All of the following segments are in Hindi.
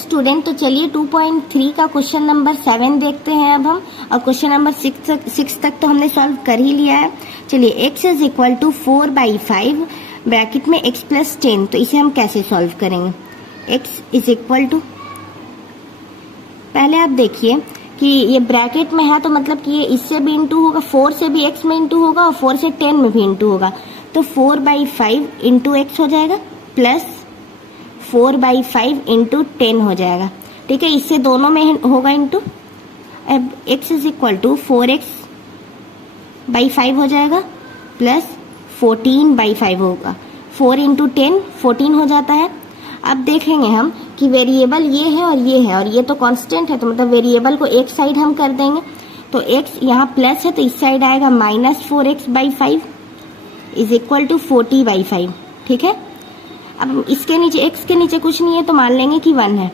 स्टूडेंट, तो चलिए 2.3 का क्वेश्चन नंबर 7 देखते हैं अब हम। और क्वेश्चन नंबर 6 तक तो हमने सॉल्व कर ही लिया है। चलिए x is equal to 4/5 bracket में x प्लस 10, तो इसे हम कैसे सॉल्व करेंगे। x इज इक्वल टू, पहले आप देखिए कि ये ब्रैकेट में है तो मतलब कि ये इससे भी इंटू होगा, 4 से भी x में इंटू होगा और 4 से 10 में भी इंटू होगा, तो 4/5 इंटू x हो जाएगा प्लस 4/5 इंटू 10 हो जाएगा। ठीक है, इससे दोनों में होगा इंटू। अब x is equal to 4x/5 हो जाएगा प्लस 14/5 होगा। 4 इंटू 10 14 हो जाता है। अब देखेंगे हम कि वेरिएबल ये है और ये तो कांस्टेंट है, तो मतलब वेरिएबल को एक साइड हम कर देंगे, तो x यहाँ प्लस है तो इस साइड आएगा -4x/5 इज इक्वल टू 40/5। ठीक है, अब इसके नीचे x के नीचे कुछ नहीं है तो मान लेंगे कि 1 है।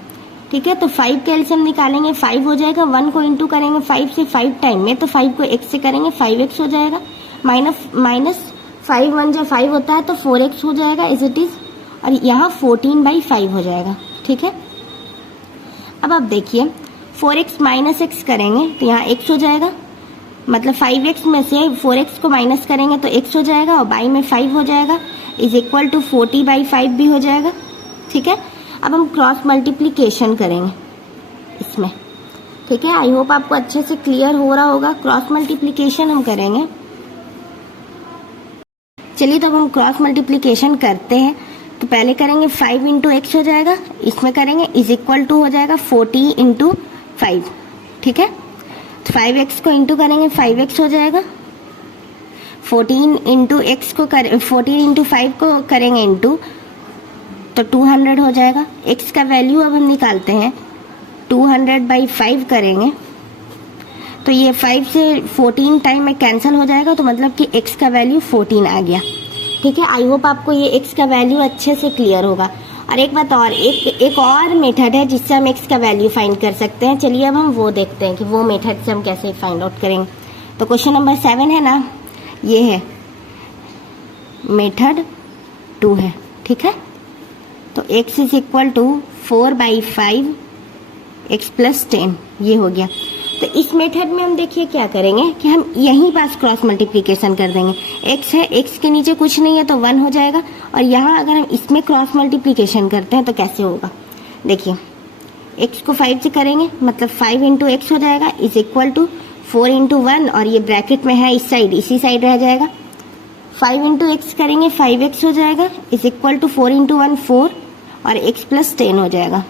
ठीक है, तो 5 का एलसीएम निकालेंगे, 5 हो जाएगा। 1 को इंटू करेंगे 5 से 5 टाइम में, तो 5 को x से करेंगे 5x हो जाएगा। माइनस 5 1 जो 5 होता है तो 4x हो जाएगा इज इट इज, और यहाँ 14/5 हो जाएगा। ठीक है, अब आप देखिए 4x माइनस x करेंगे तो यहाँ x हो जाएगा, मतलब 5x में से 4x को माइनस करेंगे तो x हो जाएगा और बाई में 5 हो जाएगा इज इक्वल टू 40/5 भी हो जाएगा। ठीक है, अब हम क्रॉस मल्टीप्लिकेशन करेंगे इसमें। ठीक है, आई होप आपको अच्छे से क्लियर हो रहा होगा। क्रॉस मल्टीप्लिकेशन हम करेंगे। चलिए तो अब हम क्रॉस मल्टीप्लिकेशन करते हैं। तो पहले करेंगे 5 इंटू एक्स हो जाएगा, इसमें करेंगे इज इक्वल टू हो जाएगा 40 इंटू 5। ठीक है, 5x को इंटू करेंगे 5x हो जाएगा। 14 इंटू 5 को करेंगे इंटू तो 200 हो जाएगा। x का वैल्यू अब हम निकालते हैं, 200/5 करेंगे तो ये 5 से 14 टाइम में कैंसिल हो जाएगा, तो मतलब कि x का वैल्यू 14 आ गया। ठीक है, आई होप आपको ये x का वैल्यू अच्छे से क्लियर होगा। और एक बात और, एक और मेथड है जिससे हम x का वैल्यू फाइंड कर सकते हैं। चलिए अब हम वो देखते हैं कि वो मेथड से हम कैसे फाइंड आउट करेंगे। तो क्वेश्चन नंबर 7 है ना, ये है मेथड 2 है। ठीक है, तो x is equal to 4/5 x plus 10, ये हो गया। तो इस मेथड में हम देखिए क्या करेंगे कि हम यहीं पास क्रॉस मल्टीप्लिकेशन कर देंगे। x है, x के नीचे कुछ नहीं है तो 1 हो जाएगा, और यहाँ अगर हम इसमें क्रॉस मल्टीप्लिकेशन करते हैं तो कैसे होगा। देखिए x को 5 से करेंगे मतलब 5 इंटू एक्स हो जाएगा इज इक्वल टू 4 इंटू 1, और ये ब्रैकेट में है इस साइड, इसी साइड रह जाएगा। 5 इंटू एक्स करेंगे 5x हो जाएगा इज इक्वल टू 4 इंटू 1 4, और x प्लस 10 हो जाएगा।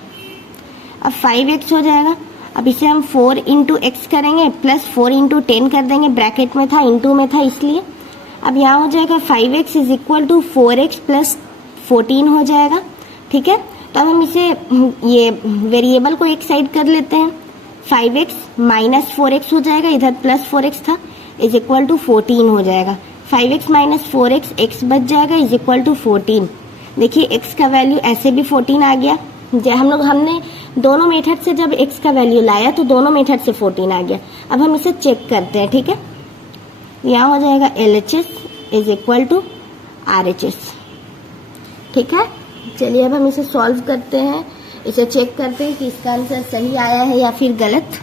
अब 5x हो जाएगा, अब इसे हम 4 इंटू एक्स करेंगे प्लस 4 इंटू 10 कर देंगे, ब्रैकेट में था इंटू में था इसलिए। अब यहाँ हो जाएगा 5x is equal to 4x plus 14 हो जाएगा। ठीक है, तो अब हम इसे ये वेरिएबल को एक साइड कर लेते हैं। 5x माइनस 4x हो जाएगा, इधर प्लस 4x था इज इक्वल टू 14 हो जाएगा। 5x माइनस 4x x बच जाएगा इज इक्वल टू 14। देखिए x का वैल्यू ऐसे भी 14 आ गया। हमने दोनों मेथड से जब x का वैल्यू लाया तो दोनों मेथड से 14 आ गया। अब हम इसे चेक करते हैं। ठीक है, यहाँ हो जाएगा LHS is equal to RHS। ठीक है, चलिए अब हम इसे सॉल्व करते हैं, इसे चेक करते हैं कि इसका आंसर सही आया है या फिर गलत।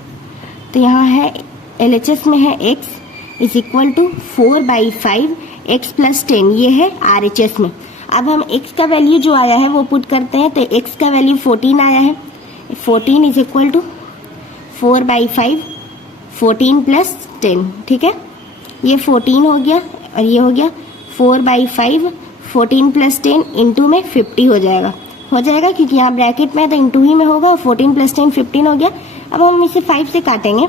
तो यहाँ है LHS में है x is equal to 4/5 x plus 10, ये है RHS में। अब हम x का वैल्यू जो आया है वो पुट करते हैं, तो x का वैल्यू 14 आया है। 14 इज इक्वल टू 4/5 14 प्लस 10। ठीक है, ये 14 हो गया और ये हो गया 4/5 14 प्लस 10 इंटू में 50 हो जाएगा क्योंकि यहाँ ब्रैकेट में है तो इंटू ही में होगा। 14 प्लस 10 15 हो गया। अब हम इसे 5 से काटेंगे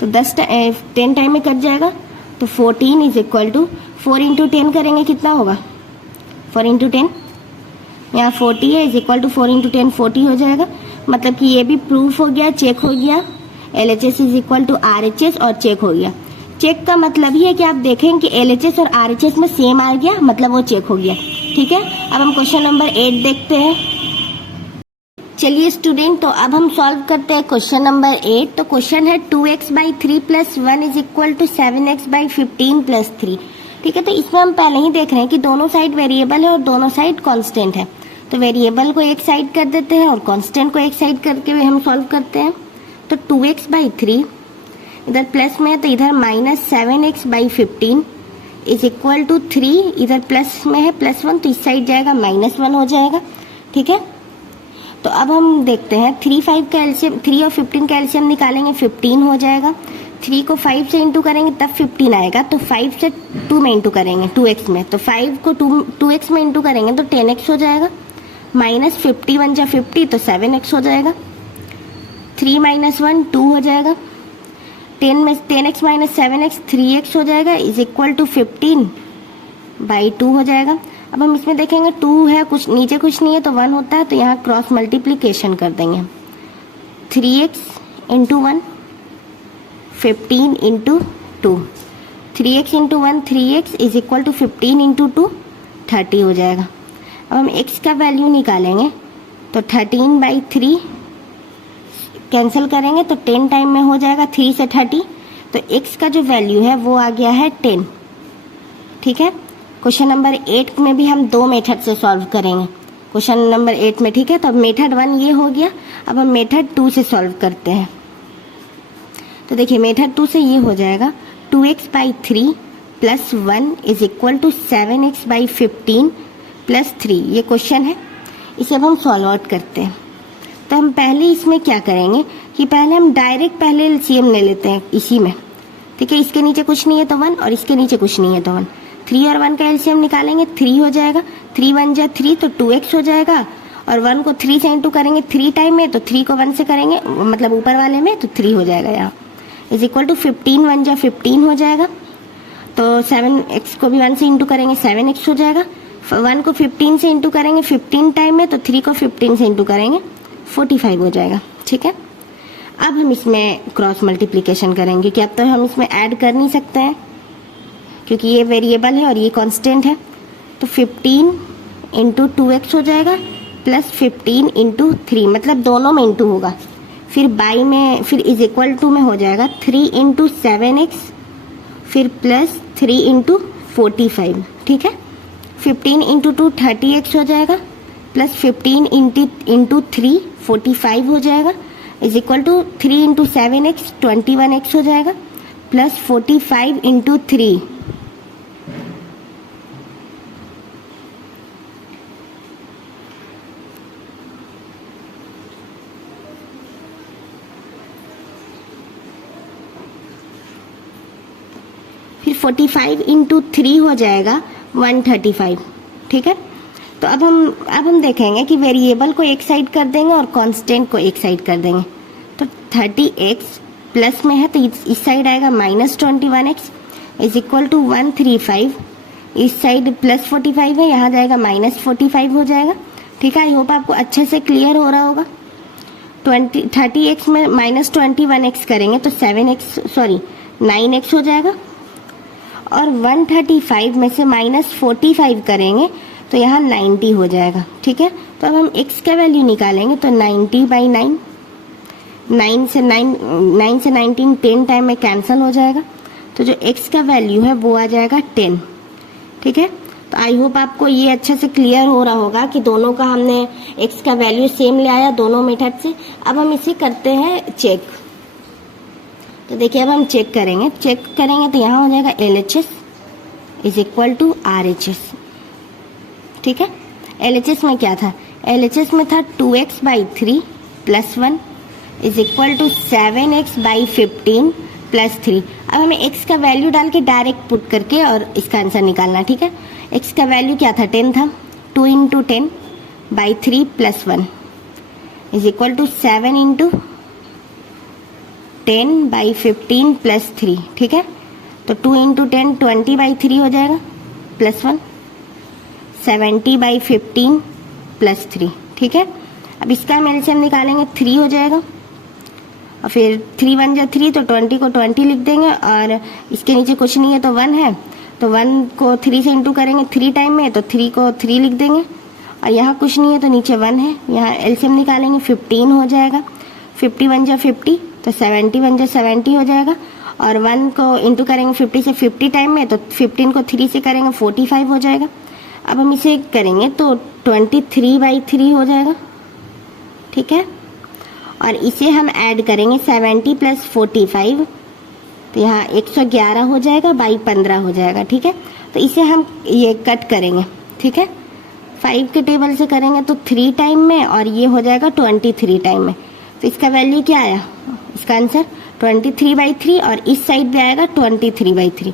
तो 10 टाइम में कट जाएगा, तो 14 इज इक्वल टू 4 इंटू 10 करेंगे कितना होगा, 4 इंटू 10, यहाँ 40 है इज इक्वल टू 4 इंटू 10 40 हो जाएगा। मतलब कि ये भी प्रूफ हो गया, चेक हो गया। LHS is equal to RHS और चेक हो गया। चेक का मतलब ही है कि आप देखें कि LHS और RHS में सेम आ गया, मतलब वो चेक हो गया। ठीक है, अब हम क्वेश्चन नंबर 8 देखते हैं। चलिए स्टूडेंट, तो अब हम सॉल्व करते हैं क्वेश्चन नंबर 8। तो क्वेश्चन है 2x/3 plus 1 is equal to 7x/15 plus 3। ठीक है, तो इसमें हम पहले ही देख रहे हैं कि दोनों साइड वेरिएबल है और दोनों साइड कांस्टेंट है। तो वेरिएबल को एक साइड कर देते हैं और कांस्टेंट को एक साइड करके हम सॉल्व करते हैं। तो 2x/3 इधर प्लस में है तो इधर -7x/15 इज इक्वल टू 3, इधर प्लस में है +1 तो इस साइड जाएगा -1 हो जाएगा। ठीक है, तो अब हम देखते हैं 3 और 15 का एलसीएम निकालेंगे, 15 हो जाएगा। 3 को 5 से इंटू करेंगे तब 15 आएगा, तो 5 से 2 में इंटू करेंगे 2x में, तो 5 को 2x में इंटू करेंगे तो 10x हो जाएगा। -50 1 जा 50 तो 7x हो जाएगा। 3 - 1 2 हो जाएगा। 10x - 7x 3x हो जाएगा इज इक्वल टू 15/2 हो जाएगा। अब हम इसमें देखेंगे 2 है, कुछ नीचे कुछ नहीं है तो 1 होता है, तो यहाँ क्रॉस मल्टीप्लीकेशन कर देंगे। 3x × 1 15 × 2, 3x × 1 3x is equal to 15 × 2 30 हो जाएगा। अब हम x का वैल्यू निकालेंगे तो 13/3 कैंसिल करेंगे तो 10 टाइम में हो जाएगा 3 से 30, तो x का जो वैल्यू है वो आ गया है 10। ठीक है, क्वेश्चन नंबर 8 में भी हम 2 मेथड से सॉल्व करेंगे क्वेश्चन नंबर 8 में। ठीक है, तो अब मेथड 1 ये हो गया, अब हम मेथड 2 से सॉल्व करते हैं। तो देखिए मेथड 2 से ये हो जाएगा 2x/3 + 1 is equal to 7x/15 + 3, ये क्वेश्चन है, इसे अब हम सॉल्व आउट करते हैं। तो हम पहले इसमें क्या करेंगे कि पहले हम डायरेक्ट पहले एलसीएम ले लेते हैं इसी में। ठीक है, इसके नीचे कुछ नहीं है तो 1 और इसके नीचे कुछ नहीं है तो 1। 3 और 1 का एलसीएम निकालेंगे 3 हो जाएगा। 3 1 जा 3 तो 2x हो जाएगा, और 1 को 3 से इंटू करेंगे 3 टाइम में, तो 3 को 1 से करेंगे मतलब ऊपर वाले में तो 3 हो जाएगा यहाँ, इज इक्वल टू 15 1 जा 15 हो जाएगा। तो 7x को भी 1 से इंटू करेंगे 7x हो जाएगा। 1 को 15 से इंटू करेंगे 15 टाइम में, तो 3 को 15 से इंटू करेंगे 45 हो जाएगा। ठीक है, अब हम इसमें क्रॉस मल्टीप्लिकेशन करेंगे कि अब तो हम इसमें ऐड कर नहीं सकते हैं क्योंकि ये वेरिएबल है और ये कांस्टेंट है। तो 15 × 2x हो जाएगा प्लस 15 × 3, मतलब दोनों में इंटू होगा, फिर बाई में, फिर इज इक्वल टू में हो जाएगा 3 × 7x, फिर प्लस 3 × 45। ठीक है, 15 × 2 30x हो जाएगा, प्लस 15 × 3 45 हो जाएगा, is equal to 3 × 7x 21x हो जाएगा, प्लस 45 × 3 फिर 45 × 3 हो जाएगा 135। ठीक है, तो अब हम देखेंगे कि वेरिएबल को एक साइड कर देंगे और कांस्टेंट को एक साइड कर देंगे। तो 30x प्लस में है तो इस साइड आएगा -21x इज इक्वल टू 135, इस साइड प्लस 45 है, यहाँ जाएगा -45 हो जाएगा। ठीक है, आई होप आपको अच्छे से क्लियर हो रहा होगा। 30x में -21x करेंगे तो 9x हो जाएगा, और 135 में से -45 करेंगे तो यहाँ 90 हो जाएगा। ठीक है, तो अब हम x का वैल्यू निकालेंगे तो 90/9, 9 से 19 10 टाइम में कैंसिल हो जाएगा, तो जो x का वैल्यू है वो आ जाएगा 10। ठीक है, तो आई होप आपको ये अच्छे से क्लियर हो रहा होगा कि दोनों का हमने x का वैल्यू सेम ले आया दोनों मेथड से। अब हम इसे करते हैं चेक। तो देखिए अब हम चेक करेंगे तो यहाँ हो जाएगा LHS is equal to RHS। ठीक है, LHS में क्या था, LHS में था 2x/3 + 1 is equal to 7x/15 + 3। अब हमें x का वैल्यू डाल के डायरेक्ट पुट करके और इसका आंसर निकालना। ठीक है, x का वैल्यू क्या था 10 था, 2 × 10/3 + 1 इज इक्वल टू 7 × 10/15 + 3। ठीक है, तो 2 × 10 20/3 हो जाएगा + 1 70/15 + 3। ठीक है, अब इसका हम एलसीएम निकालेंगे 3 हो जाएगा, और फिर 3 1 जा 3 तो 20 को 20 लिख देंगे, और इसके नीचे कुछ नहीं है तो 1 है, तो 1 को 3 से इंटू करेंगे 3 टाइम में, तो 3 को 3 लिख देंगे, और यहाँ कुछ नहीं है तो नीचे 1 है, यहाँ एलसीएम निकालेंगे 15 हो जाएगा। 50 1 जा 50 तो 70 1 जा 70 हो जाएगा, और 1 को इंटू करेंगे 50 से 50 टाइम में, तो 15 को 3 से करेंगे 45 हो जाएगा। अब हम इसे करेंगे तो 23/3 हो जाएगा, ठीक है। और इसे हम ऐड करेंगे 70 + 45, तो यहाँ 111 हो जाएगा, बाई 15 हो जाएगा, ठीक है। तो इसे हम ये कट करेंगे, ठीक है। 5 के टेबल से करेंगे तो 3 टाइम में, और ये हो जाएगा 23 टाइम में। तो इसका वैल्यू क्या आया, इसका आंसर 23/3, और इस साइड भी आएगा 23/3,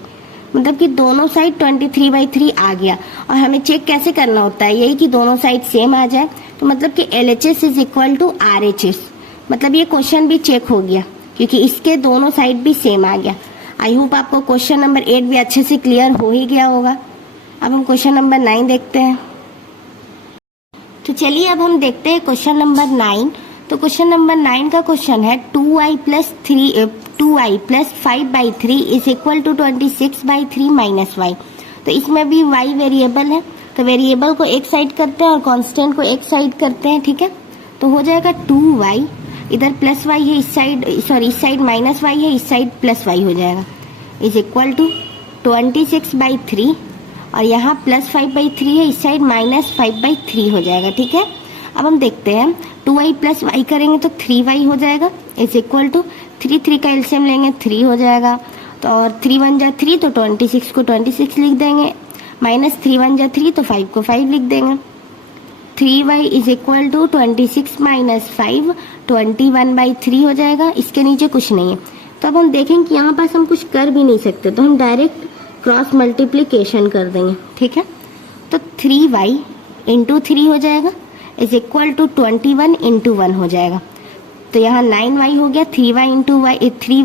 मतलब कि दोनों साइड 23/3 आ गया। और हमें चेक कैसे करना होता है, यही कि दोनों साइड सेम आ जाए, तो मतलब कि LHS = RHS, मतलब ये क्वेश्चन भी चेक हो गया क्योंकि इसके दोनों साइड भी सेम आ गया। आई होप आपको क्वेश्चन नंबर 8 भी अच्छे से क्लियर हो ही गया होगा। अब हम क्वेश्चन नंबर 9 देखते हैं। तो चलिए अब हम देखते हैं क्वेश्चन नंबर 9। तो क्वेश्चन नंबर 9 का क्वेश्चन है 2i + 5/3 = 26/3 - y। तो इसमें भी y वेरिएबल है, तो वेरिएबल को एक साइड करते हैं और कांस्टेंट को एक साइड करते हैं, ठीक है। तो हो जाएगा 2y, इधर +y है इस साइड, सॉरी इस साइड -y है, इस साइड +y हो जाएगा, = 26/3, और यहाँ +5/3 है, इस साइड -5/3 हो जाएगा, ठीक है। अब हम देखते हैं 2y + y करेंगे तो 3y हो जाएगा, = 3 का एलसीएम लेंगे 3 हो जाएगा, तो और 3 × 1 = 3, तो 26 को 26 लिख देंगे, -3 × 1 = 3, तो 5 को 5 लिख देंगे। 3y = 26 - 5, 21/3 हो जाएगा। इसके नीचे कुछ नहीं है, तो अब हम देखेंगे कि यहाँ पास हम कुछ कर भी नहीं सकते, तो हम डायरेक्ट क्रॉस मल्टीप्लिकेशन कर देंगे, ठीक है। तो 3y × 3 हो जाएगा, = 21 × 1 हो जाएगा। तो यहाँ 9y हो गया, 3y × 3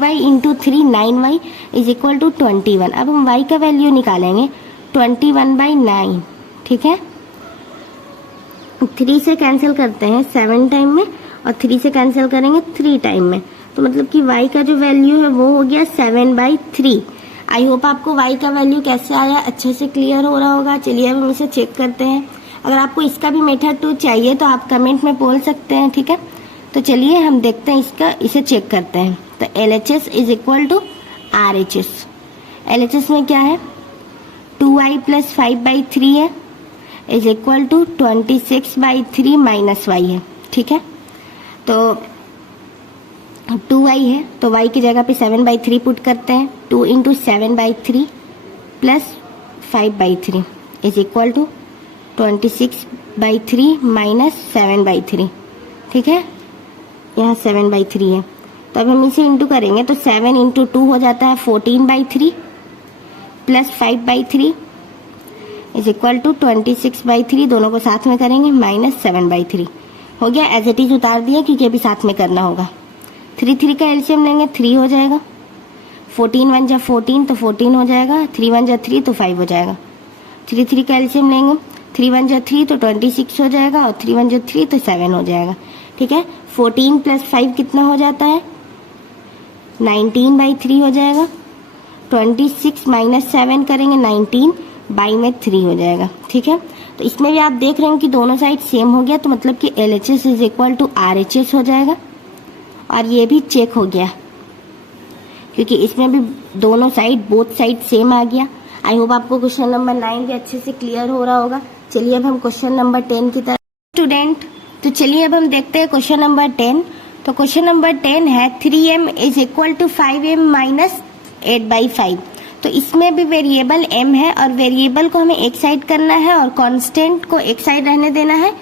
9y = 21। अब हम y का वैल्यू निकालेंगे 21/9, ठीक है। 3 से कैंसिल करते हैं 7 टाइम में, और 3 से कैंसिल करेंगे 3 टाइम में, तो मतलब कि y का जो वैल्यू है वो हो गया 7/3। आई होप आपको y का वैल्यू कैसे आया अच्छे से क्लियर हो रहा होगा। चलिए अब हम इसे चेक करते हैं। अगर आपको इसका भी मेथड 2 चाहिए तो आप कमेंट में बोल सकते हैं, ठीक है। तो चलिए हम देखते हैं इसे चेक करते हैं। तो LHS = RHS, LHS में क्या है, 2i + 5/3 है, = 26/3 - y है, ठीक है। तो 2y है, तो y की जगह पे 7/3 पुट करते हैं, 2 × 7/3 + 5/3 = 26/3 - 7/3, ठीक है। यहाँ 7/3 है, तो अब हम इसे इंटू करेंगे तो 7 × 2 हो जाता है 14/3 + 5/3 = 26/3, दोनों को साथ में करेंगे -7/3 हो गया। एज इट इज उतार दिया क्योंकि अभी साथ में करना होगा। 3 का एलसीएम लेंगे 3 हो जाएगा, 14 × 1 = 14, तो 14 हो जाएगा, 3 × 1 = 3, तो 5 हो जाएगा। 3 का एलसीएम लेंगे, 3 × 1 = 3, तो 26 हो जाएगा, और 3 × 1 = 3, तो 7 हो जाएगा, ठीक है। 14 + 5 कितना हो जाता है, 19/3 हो जाएगा। 26 - 7 करेंगे 19/3 हो जाएगा, ठीक है। तो इसमें भी आप देख रहे हो कि दोनों साइड सेम हो गया, तो मतलब कि LHS = RHS हो जाएगा। और ये भी चेक हो गया क्योंकि इसमें भी दोनों साइड बोथ साइड सेम आ गया। आई होप आपको क्वेश्चन नंबर 9 भी अच्छे से क्लियर हो रहा होगा। चलिए अब हम क्वेश्चन नंबर 10 की तरफ स्टूडेंट। तो चलिए अब हम देखते हैं क्वेश्चन नंबर 10। तो क्वेश्चन नंबर 10 है 3m = 5m - 8/5। तो इसमें भी वेरिएबल m है, और वेरिएबल को हमें एक साइड करना है और कांस्टेंट को एक साइड रहने देना है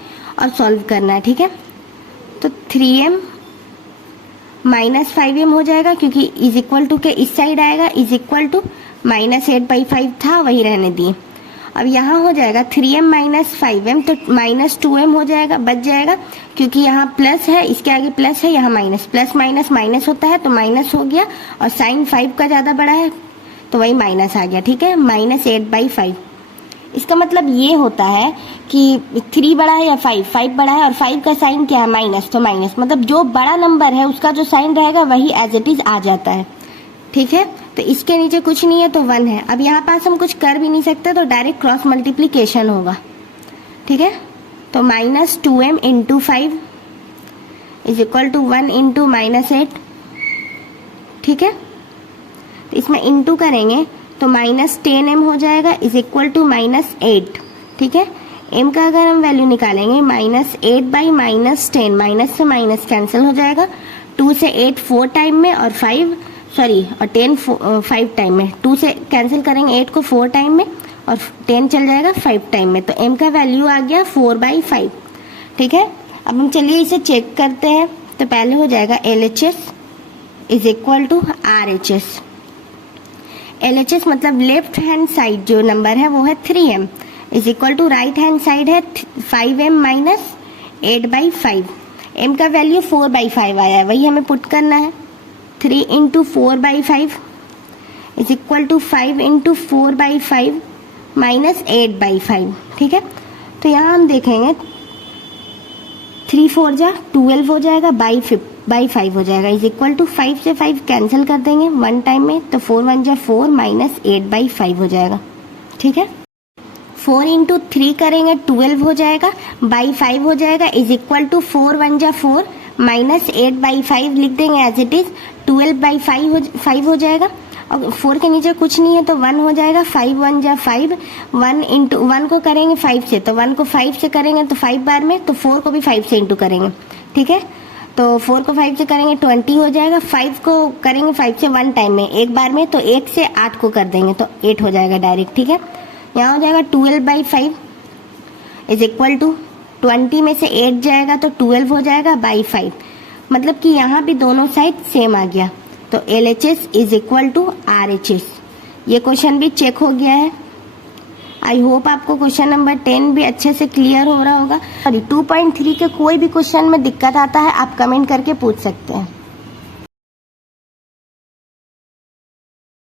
और सॉल्व करना है, ठीक है। तो 3m - 5m हो जाएगा क्योंकि = के इस साइड आएगा, = -8/5 था, वही रहने दिए। अब यहाँ हो जाएगा 3m - 5m, तो -2m हो जाएगा, बच जाएगा क्योंकि यहाँ प्लस है, इसके आगे प्लस है, यहाँ माइनस, प्लस माइनस माइनस होता है, तो माइनस हो गया, और साइन 5 का ज़्यादा बड़ा है तो वही माइनस आ गया, ठीक है, -8/5। इसका मतलब ये होता है कि 3 बड़ा है या 5 बड़ा है, और 5 का साइन क्या है, माइनस, तो माइनस, मतलब जो बड़ा नंबर है उसका जो साइन रहेगा वही एज इट इज आ जाता है, ठीक है। तो इसके नीचे कुछ नहीं है तो 1 है। अब यहाँ पास हम कुछ कर भी नहीं सकते, तो डायरेक्ट क्रॉस मल्टीप्लीकेशन होगा, ठीक है। तो -2m × 5 = 1 × -8, ठीक है। तो इसमें इंटू करेंगे तो -10m हो जाएगा, = -8, ठीक है। m का अगर हम वैल्यू निकालेंगे -8 बाई -10, माइनस से माइनस कैंसिल हो जाएगा। 2 से 8 4 टाइम में और 10 5 टाइम में। 2 से कैंसिल करेंगे 8 को 4 टाइम में और 10 चल जाएगा 5 टाइम में। तो m का वैल्यू आ गया 4/5। ठीक है। अब हम चलिए इसे चेक करते हैं। तो पहले हो जाएगा LHS is equal to RHS। LHS मतलब लेफ्ट हैंड साइड जो नंबर है वो है 3m is equal to right hand side है 5m माइनस 8/5। m का वैल्यू 4/5 आया है, वही हमें पुट करना है। 3 into 4/5 is equal to 5 into 4/5 minus 8/5। ठीक है। तो यहाँ हम देखेंगे 3 4 जा 12 हो जाएगा, बाई 5 हो जाएगा इज इक्वल टू 5 से 5 कैंसिल कर देंगे 1 टाइम में। तो 4 1 जा 4 माइनस 8/5 हो जाएगा। ठीक है। 4 इंटू 3 करेंगे 12 हो जाएगा, बाई 5 हो जाएगा इज इक्वल टू 4 1 जा 4 माइनस 8/5 लिख देंगे एज इट इज। 12/5 हो जाएगा और 4 के नीचे कुछ नहीं है तो 1 हो जाएगा। 5 1 जा 5, 1 इंटू 1 को करेंगे 5 से, तो 1 को 5 से करेंगे तो 5 बार में, तो 4 को भी 5 से इंटू करेंगे। ठीक है। तो 4 को 5 से करेंगे 20 हो जाएगा। 5 को करेंगे 5 से 1 टाइम में, एक बार में, तो 1 से 8 को कर देंगे तो 8 हो जाएगा डायरेक्ट। ठीक है। यहाँ हो जाएगा 12/5 इज इक्वल टू 20 में से 8 जाएगा तो 12 हो जाएगा बाई 5। मतलब कि यहाँ भी दोनों साइड सेम आ गया। तो LHS is equal to RHS। ये क्वेश्चन भी चेक हो गया है। आई होप आपको क्वेश्चन नंबर 10 भी अच्छे से क्लियर हो रहा होगा। सॉरी 2.3 के कोई भी क्वेश्चन में दिक्कत आता है आप कमेंट करके पूछ सकते हैं।